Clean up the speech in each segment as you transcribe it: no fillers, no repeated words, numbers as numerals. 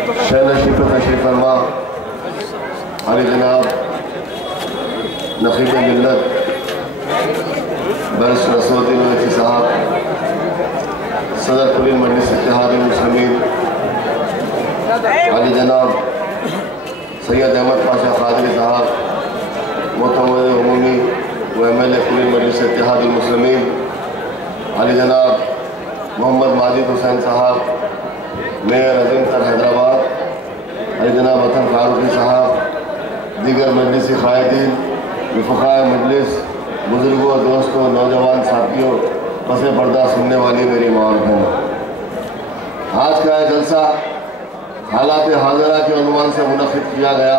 शहनशीफ तशरीफ फरमा अली जनाब नकीब मिल्लत बरस नसरुद्दीन ओवैसी साहब, सदर कुल मजलिस इत्तेहाद मुस्लिमीन अली जनाब सैयद अहमद पाशा कादरी साहब, मोहतरम उमूमी व MLA कुल मजलिस इत्तेहाद मुस्लिमीन अली जनाब मोहम्मद माजिद हुसैन साहब, मेयर अजीम तर हैदराबाद अली जनाब वतन फारूकी साहब, दीगर मजलिसी कायदीन, वफ़ाक़ाए मजलिस, बुज़ुर्गों, दोस्तों, नौजवान साथियों, पसे पर्दा सुनने वाली मेरी माँ और बहनों, आज का यह जलसा हालात हाज़िरा के उन्वान से मुनक़िद किया गया।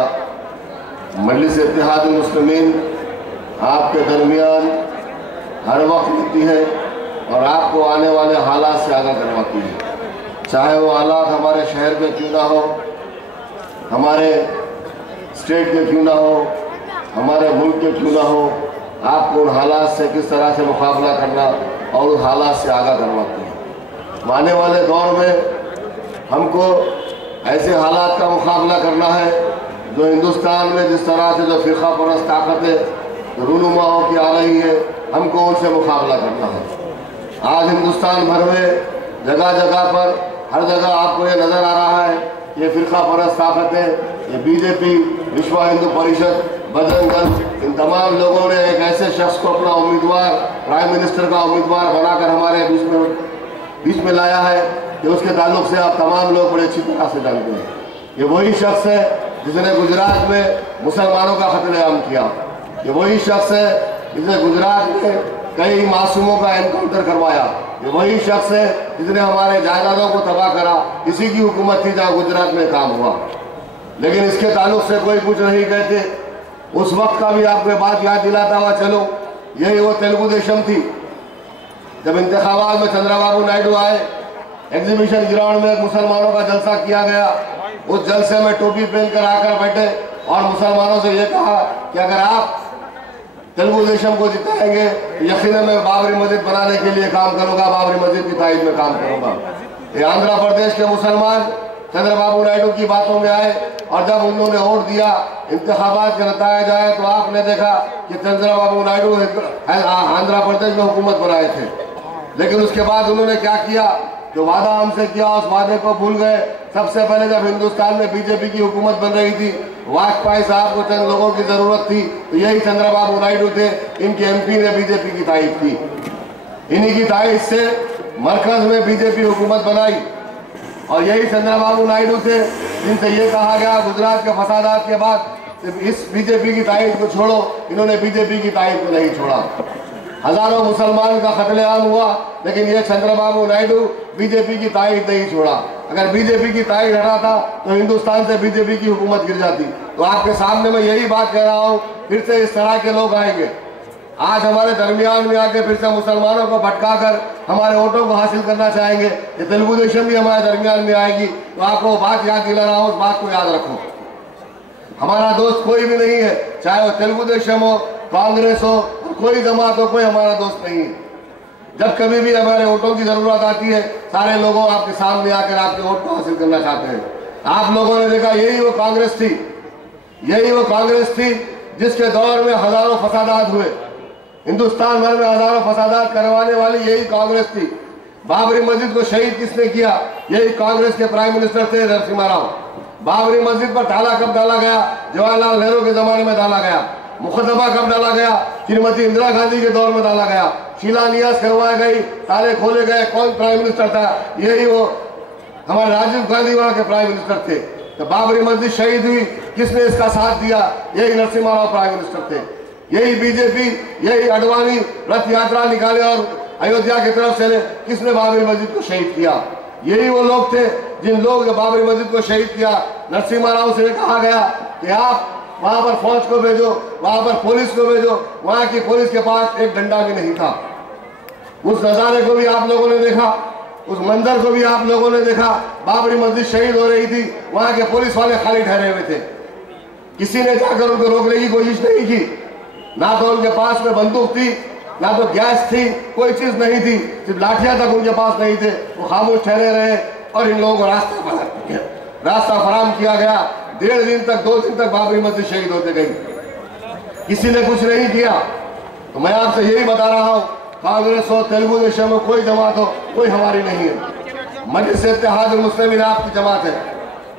मजलिस इत्तेहाद मुस्लिमीन आपके दरमियान हर वक्त होती है और आपको आने वाले हालात से आगाह करवाती है, चाहे वो हालात हमारे शहर के क्यों ना हो, हमारे स्टेट के क्यों ना हो, हमारे मुल्क के क्यों ना हो, आपको उन हालात से किस तरह से मुकाबला करना और उस हालात से आगाह करवाती है। आने वाले दौर में हमको ऐसे हालात का मुकाबला करना है जो हिंदुस्तान में जिस तरह से जो फ़िरक़ा परस्त ताकतें रूनुमा की आ रही है, हमको उनसे मुकाबला करना है। आज हिंदुस्तान भर में जगह जगह पर हर जगह आपको ये नज़र आ रहा है, ये फ़िरक़ा परस्त ताकतें, ये बीजेपी, विश्व हिंदू परिषद, बजरंग दल, इन तमाम लोगों ने एक ऐसे शख्स को अपना उम्मीदवार, प्राइम मिनिस्टर का उम्मीदवार बनाकर हमारे बीच में लाया है कि उसके ताल्लुक से आप तमाम लोग बड़े अच्छी तरह से जानते हैं। ये वही शख्स है जिसने गुजरात में मुसलमानों का कत्लेआम किया, ये वही शख्स है जिसने गुजरात में कई मासूमों का एनकाउंटर करवाया, ये वही शख्स है जिसने हमारे जायदादों को तबाह करा। इसी की हुकूमत थी जहाँ गुजरात में काम हुआ, लेकिन इसके ताल्लुक से कोई कुछ नहीं कहते। उस वक्त का भी आपको बात याद दिलाता हुआ चलो, यही वो तेलुगु देशम थी जब इंतखाबात में चंद्रबाबू नायडू आए, एग्जीबिशन ग्राउंड में मुसलमानों का जलसा किया गया। उस जलसे में टोपी पहनकर आकर बैठे और मुसलमानों से ये कहा कि अगर आप तेलुगु देशम को जिताएंगे तो यकीनन मैं बाबरी मस्जिद बनाने के लिए काम करूंगा, बाबरी मस्जिद की ताईद में काम करूंगा। ये आंध्र प्रदेश के मुसलमान चंद्रबाबू नायडू की बातों में आए और जब उन्होंने वोट दिया, इंतखाबात के नतायज आए तो आपने देखा कि चंद्रबाबू नायडू आंध्र प्रदेश में हुकूमत बनाए थे, लेकिन उसके बाद उन्होंने क्या किया, जो वादा हमसे किया उस वादे को भूल गए। सबसे पहले जब हिंदुस्तान में बीजेपी की हुकूमत बन रही थी, वाजपेयी साहब को चंद लोगों की जरूरत थी तो यही चंद्रबाबू नायडू थे, इनके MP ने बीजेपी की तारीफ की। इन्हीं की तारीफ से मरकज में बीजेपी हुकूमत बनाई और यही चंद्रबाबू नायडू थे जिनसे ये कहा गया गुजरात के फसादात के बाद इस बीजेपी की तारीफ को छोड़ो, इन्होंने बीजेपी की तारीफ को नहीं छोड़ा। हजारों मुसलमान का कत्लेआम हुआ, लेकिन ये चंद्रबाबू नायडू बीजेपी की तारीफ नहीं छोड़ा। अगर बीजेपी की तारीफ हटाता तो हिंदुस्तान से बीजेपी की हुकूमत गिर जाती। तो आपके सामने मैं यही बात कह रहा हूँ, फिर से इस तरह के लोग आएंगे, आज हमारे दरमियान में आके फिर से मुसलमानों को भटकाकर हमारे वोटों को हासिल करना चाहेंगे। ये तेलुगु देशम भी हमारे दरमियान में आएगी, तो आपको बात याद दिला रहा हूँ, उस बात को याद रखो। हमारा दोस्त कोई भी नहीं है, चाहे वो तेलुगु देशम हो, कांग्रेस हो, कोई जमात हो, कोई हमारा दोस्त नहीं है। जब कभी भी हमारे वोटों की जरूरत आती है, सारे लोगों आपके सामने आकर आपके वोट को हासिल करना चाहते हैं। आप लोगों ने देखा यही वो कांग्रेस थी, यही वो कांग्रेस थी जिसके दौर में हजारों फसादात हुए, हिंदुस्तान भर में हजारों फसादात करवाने वाली यही कांग्रेस थी। बाबरी मस्जिद को शहीद किसने किया, यही कांग्रेस के प्राइम मिनिस्टर थे नरसिम्हा राव। बाबरी मस्जिद पर ताला कब डाला गया, जवाहरलाल नेहरू के जमाने में डाला गया। मुकदमा कब डाला गया, श्रीमती इंदिरा गांधी के दौर में डाला गया। शिलान्यास करवाई गई, ताले खोले गए, कौन प्राइम मिनिस्टर था, यही वो हमारे राजीव गांधी वहां के प्राइम मिनिस्टर थे। तो बाबरी मस्जिद शहीद हुई, किसने इसका साथ दिया, यही नरसिम्हा राव प्राइम मिनिस्टर थे। यही बीजेपी, यही अडवाणी रथ यात्रा निकाले और अयोध्या की तरफ से किसने बाबरी मस्जिद को शहीद किया, यही वो लोग थे जिन लोग ने बाबरी मस्जिद को शहीद किया। नरसिम्हा राव से कहा गया कि आप वहां पर फौज को भेजो, वहां पर पुलिस को भेजो, वहां की पुलिस के पास एक डंडा भी नहीं था। उस नजारे को भी आप लोगों ने देखा, उस मंजर को भी आप लोगों ने देखा। बाबरी मस्जिद शहीद हो रही थी, वहां के पुलिस वाले खाली ठहरे हुए थे, किसी ने जाकर उनको रोकने की कोशिश नहीं की। ना तो उनके पास में बंदूक थी, ना तो गैस थी, कोई चीज नहीं थी, सिर्फ लाठियां तक उनके पास नहीं थे। वो खामोश ठहरे रहे और इन लोगों को रास्ता बना दिया। रास्ता फराम किया गया। 1.5 दिन तक 2 दिन तक बाबरी मस्जिद शहीद होते गई, किसी ने कुछ नहीं किया। तो मैं आपसे यही बता रहा हूँ, कांग्रेस हो, तेलुगु देशम में कोई जमात हो, कोई हमारी नहीं है। मजलिस इत्तेहादुल मुस्लिमीन आपकी जमात है।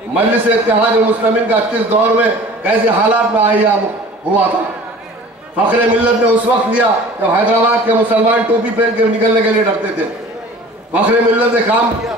मजलिस इत्तेहादुल मुस्लिमीन का 38 दौर में कैसे हालात में आया हुआ था। फखरे मिल्लत ने उस वक्त दिया जब हैदराबाद के मुसलमान टोपी पहन के निकलने के लिए डरते थे। फखरे मिल्लत ने काम किया।